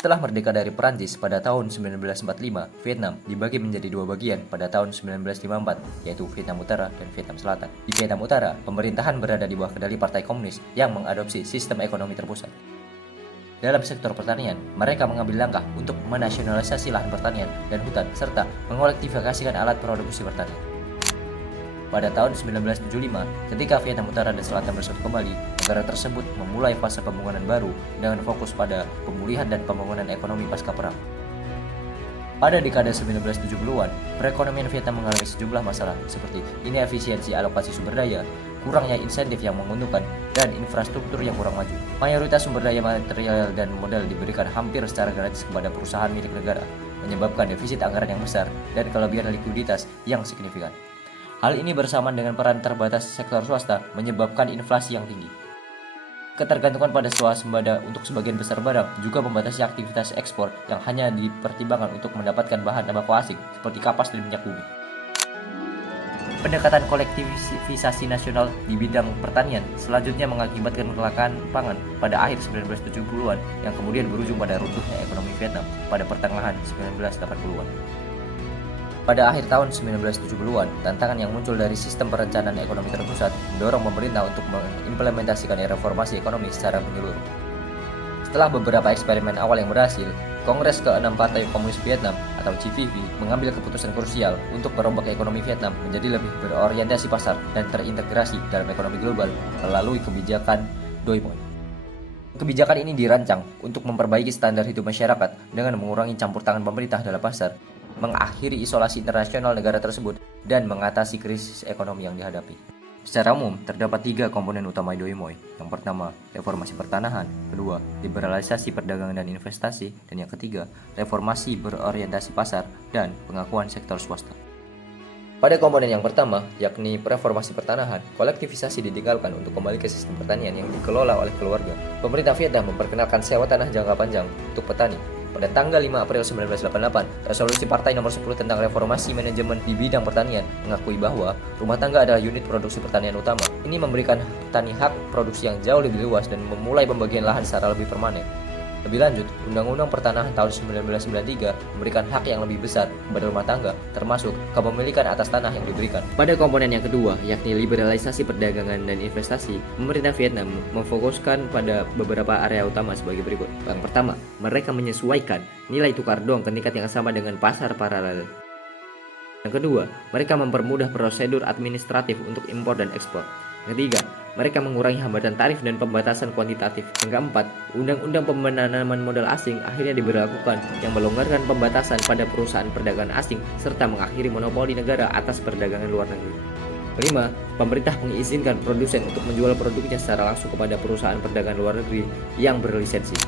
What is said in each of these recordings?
Setelah merdeka dari Perancis pada tahun 1945, Vietnam dibagi menjadi dua bagian pada tahun 1954, yaitu Vietnam Utara dan Vietnam Selatan. Di Vietnam Utara, pemerintahan berada di bawah kendali Partai Komunis yang mengadopsi sistem ekonomi terpusat. Dalam sektor pertanian, mereka mengambil langkah untuk menasionalisasi lahan pertanian dan hutan serta mengolektifikasikan alat produksi pertanian. Pada tahun 1975, ketika Vietnam Utara dan Selatan bersatu kembali, negara tersebut memulai fase pembangunan baru dengan fokus pada pemulihan dan pembangunan ekonomi pasca perang. Pada dekade 1970-an, perekonomian Vietnam mengalami sejumlah masalah seperti inefisiensi alokasi sumber daya, kurangnya insentif yang menguntungkan, dan infrastruktur yang kurang maju. Mayoritas sumber daya material dan modal diberikan hampir secara gratis kepada perusahaan milik negara, menyebabkan defisit anggaran yang besar dan kelebihan likuiditas yang signifikan. Hal ini bersamaan dengan peran terbatas sektor swasta menyebabkan inflasi yang tinggi. Ketergantungan pada swasembada untuk sebagian besar barang juga membatasi aktivitas ekspor yang hanya dipertimbangkan untuk mendapatkan bahan tembakau asing seperti kapas dan minyak bumi. Pendekatan kolektivisasi nasional di bidang pertanian selanjutnya mengakibatkan kelangkaan pangan pada akhir 1970-an yang kemudian berujung pada runtuhnya ekonomi Vietnam pada pertengahan 1980-an. Pada akhir tahun 1970-an, tantangan yang muncul dari sistem perencanaan ekonomi terpusat mendorong pemerintah untuk mengimplementasikan reformasi ekonomi secara menyeluruh. Setelah beberapa eksperimen awal yang berhasil, Kongres ke-6 Partai Komunis Vietnam atau CVV mengambil keputusan krusial untuk merombak ekonomi Vietnam menjadi lebih berorientasi pasar dan terintegrasi dalam ekonomi global melalui kebijakan Doi Moi. Kebijakan ini dirancang untuk memperbaiki standar hidup masyarakat dengan mengurangi campur tangan pemerintah dalam pasar, mengakhiri isolasi internasional negara tersebut, dan mengatasi krisis ekonomi yang dihadapi. Secara umum, terdapat 3 komponen utama Doi Moi. Yang pertama, reformasi pertanahan. Kedua, liberalisasi perdagangan dan investasi. Dan yang ketiga, reformasi berorientasi pasar dan pengakuan sektor swasta. Pada komponen yang pertama, yakni reformasi pertanahan, kolektivisasi ditinggalkan untuk kembali ke sistem pertanian yang dikelola oleh keluarga. Pemerintah Vietnam memperkenalkan sewa tanah jangka panjang untuk petani. Pada tanggal 5 April 1988, resolusi Partai nomor 10 tentang reformasi manajemen di bidang pertanian mengakui bahwa rumah tangga adalah unit produksi pertanian utama. Ini memberikan petani hak produksi yang jauh lebih luas dan memulai pembagian lahan secara lebih permanen. Lebih lanjut, Undang-Undang Pertanahan tahun 1993 memberikan hak yang lebih besar kepada rumah tangga, termasuk kepemilikan atas tanah yang diberikan. Pada komponen yang kedua, yakni liberalisasi perdagangan dan investasi, pemerintah Vietnam memfokuskan pada beberapa area utama sebagai berikut. Yang pertama, mereka menyesuaikan nilai tukar dong ke tingkat yang sama dengan pasar paralel. Yang kedua, mereka mempermudah prosedur administratif untuk impor dan ekspor. Yang ketiga, mereka mengurangi hambatan tarif dan pembatasan kuantitatif. Yang keempat, Undang-Undang Penanaman Modal Asing akhirnya diberlakukan yang melonggarkan pembatasan pada perusahaan perdagangan asing serta mengakhiri monopoli negara atas perdagangan luar negeri. Kelima, pemerintah mengizinkan produsen untuk menjual produknya secara langsung kepada perusahaan perdagangan luar negeri yang berlisensi.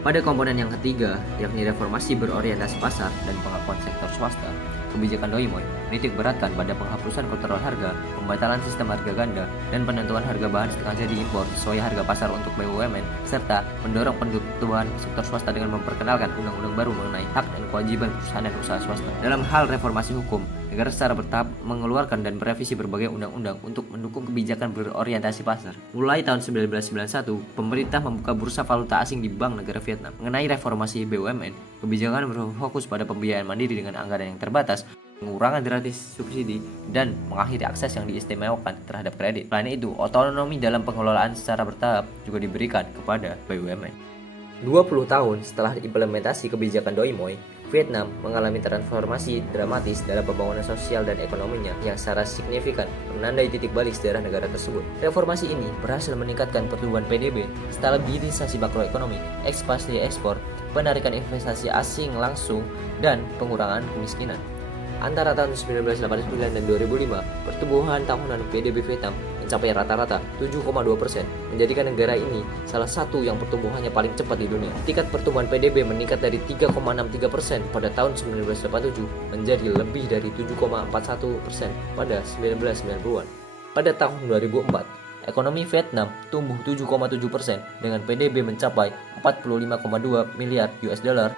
Pada komponen yang ketiga, yakni reformasi berorientasi pasar dan pengakuan sektor swasta, kebijakan Doi Moi menitik beratkan pada penghapusan kontrol harga, pembatalan sistem harga ganda, dan penentuan harga bahan setengah jadi impor sesuai harga pasar untuk BUMN, serta mendorong penjualan sektor swasta dengan memperkenalkan undang-undang baru mengenai hak dan kewajiban perusahaan dan usaha swasta. Dalam hal reformasi hukum, negara secara bertahap mengeluarkan dan merevisi berbagai undang-undang untuk mendukung kebijakan berorientasi pasar. Mulai tahun 1991, pemerintah membuka bursa valuta asing di Bank Negara Vietnam. Mengenai reformasi BUMN, kebijakan berfokus pada pembiayaan mandiri dengan anggaran yang terbatas, pengurangan gratis subsidi, dan mengakhiri akses yang diistimewakan terhadap kredit. Selain itu, otonomi dalam pengelolaan secara bertahap juga diberikan kepada BUMN. 20 tahun setelah implementasi kebijakan Doi Moi, Vietnam mengalami transformasi dramatis dalam pembangunan sosial dan ekonominya yang secara signifikan menandai titik balik sejarah negara tersebut. Reformasi ini berhasil meningkatkan pertumbuhan PDB, stabilisasi makroekonomi, ekspansi ekspor, penarikan investasi asing langsung, dan pengurangan kemiskinan. Antara tahun 1989 dan 2005, pertumbuhan tahunan PDB Vietnam mencapai rata-rata 7,2%, menjadikan negara ini salah satu yang pertumbuhannya paling cepat di dunia. Tingkat pertumbuhan PDB meningkat dari 3,63% pada tahun 1987 menjadi lebih dari 7,41% pada 1990-an. Pada tahun 2004, ekonomi Vietnam tumbuh 7,7% dengan PDB mencapai 45,2 miliar US dollar.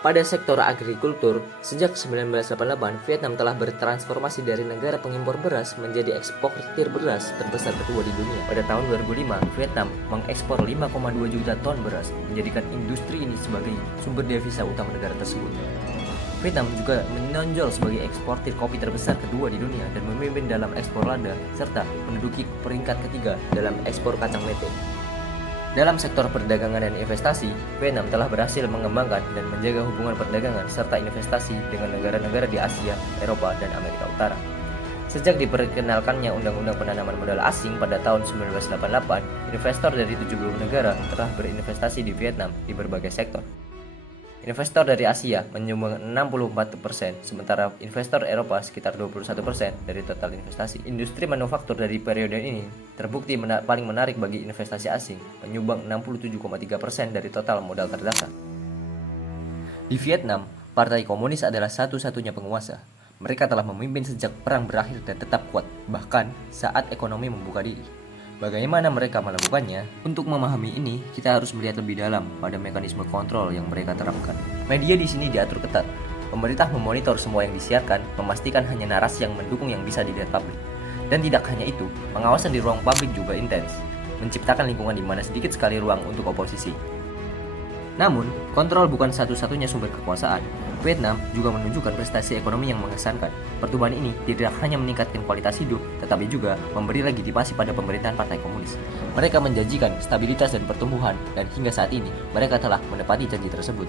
Pada sektor agrikultur, sejak 1988, Vietnam telah bertransformasi dari negara pengimpor beras menjadi eksportir beras terbesar kedua di dunia. Pada tahun 2005, Vietnam mengekspor 5,2 juta ton beras, menjadikan industri ini sebagai sumber devisa utama negara tersebut. Vietnam juga menonjol sebagai eksportir kopi terbesar kedua di dunia dan memimpin dalam ekspor lada, serta menduduki peringkat ketiga dalam ekspor kacang mete. Dalam sektor perdagangan dan investasi, Vietnam telah berhasil mengembangkan dan menjaga hubungan perdagangan serta investasi dengan negara-negara di Asia, Eropa, dan Amerika Utara. Sejak diperkenalkannya Undang-Undang Penanaman Modal Asing pada tahun 1988, investor dari 70 negara telah berinvestasi di Vietnam di berbagai sektor. Investor dari Asia menyumbang 64%, sementara investor Eropa sekitar 21% dari total investasi. Industri manufaktur dari periode ini terbukti paling menarik bagi investasi asing, menyumbang 67,3% dari total modal terdaftar. Di Vietnam, Partai Komunis adalah satu-satunya penguasa. Mereka telah memimpin sejak perang berakhir dan tetap kuat, bahkan saat ekonomi membuka diri. Bagaimana mereka melakukannya? Untuk memahami ini, kita harus melihat lebih dalam pada mekanisme kontrol yang mereka terapkan. Media di sini diatur ketat. Pemerintah memonitor semua yang disiarkan, memastikan hanya narasi yang mendukung yang bisa dilihat publik. Dan tidak hanya itu, pengawasan di ruang publik juga intens, menciptakan lingkungan di mana sedikit sekali ruang untuk oposisi. Namun, kontrol bukan satu-satunya sumber kekuasaan. Vietnam juga menunjukkan prestasi ekonomi yang mengesankan. Pertumbuhan ini tidak hanya meningkatkan kualitas hidup, tetapi juga memberi legitimasi pada pemerintahan Partai Komunis. Mereka menjanjikan stabilitas dan pertumbuhan, dan hingga saat ini mereka telah menepati janji tersebut.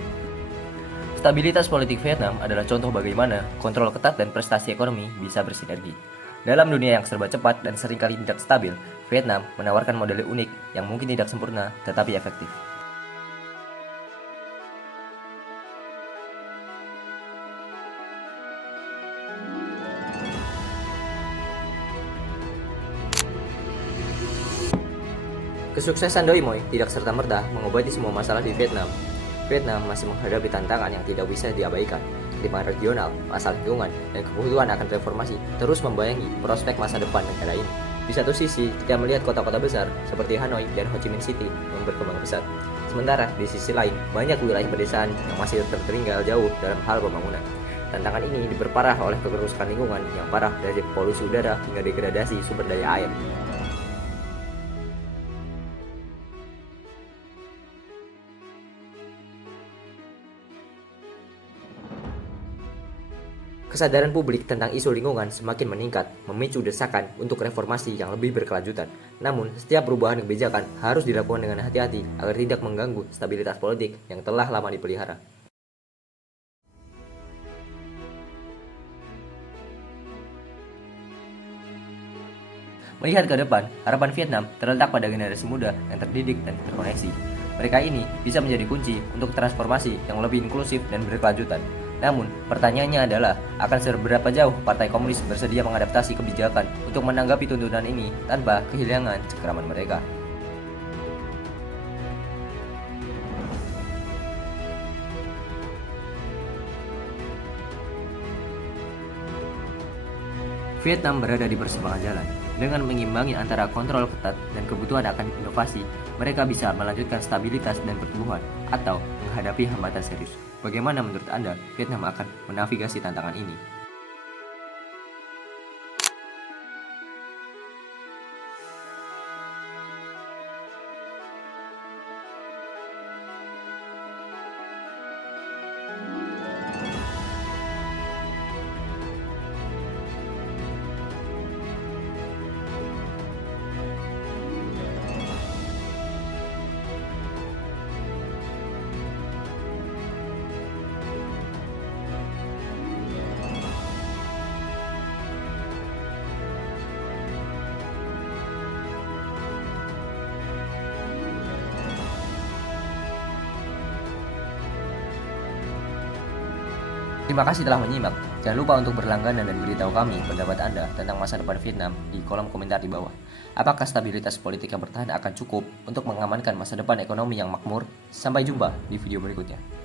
Stabilitas politik Vietnam adalah contoh bagaimana kontrol ketat dan prestasi ekonomi bisa bersinergi. Dalam dunia yang serba cepat dan seringkali tidak stabil, Vietnam menawarkan model unik yang mungkin tidak sempurna tetapi efektif. Kesuksesan Doi Moi tidak serta-merta mengobati semua masalah di Vietnam. Vietnam masih menghadapi tantangan yang tidak bisa diabaikan. Ketimpangan regional, masalah lingkungan, dan kebutuhan akan reformasi terus membayangi prospek masa depan negara ini. Di satu sisi, kita melihat kota-kota besar seperti Hanoi dan Ho Chi Minh City yang berkembang pesat. Sementara di sisi lain, banyak wilayah pedesaan yang masih tertinggal jauh dalam hal pembangunan. Tantangan ini diperparah oleh kerusakan lingkungan yang parah dari polusi udara hingga degradasi sumber daya air. Kesadaran publik tentang isu lingkungan semakin meningkat, memicu desakan untuk reformasi yang lebih berkelanjutan. Namun, setiap perubahan kebijakan harus dilakukan dengan hati-hati agar tidak mengganggu stabilitas politik yang telah lama dipelihara. Melihat ke depan, harapan Vietnam terletak pada generasi muda yang terdidik dan terkoneksi. Mereka ini bisa menjadi kunci untuk transformasi yang lebih inklusif dan berkelanjutan. Namun, pertanyaannya adalah, akan seberapa jauh Partai Komunis bersedia mengadaptasi kebijakan untuk menanggapi tuntutan ini tanpa kehilangan cengkraman mereka? Vietnam berada di persimpangan jalan. Dengan mengimbangi antara kontrol ketat dan kebutuhan akan inovasi, mereka bisa melanjutkan stabilitas dan pertumbuhan atau menghadapi hambatan serius. Bagaimana menurut Anda Vietnam akan menavigasi tantangan ini? Terima kasih telah menyimak. Jangan lupa untuk berlangganan dan beritahu kami pendapat Anda tentang masa depan Vietnam di kolom komentar di bawah. Apakah stabilitas politik yang bertahan akan cukup untuk mengamankan masa depan ekonomi yang makmur? Sampai jumpa di video berikutnya.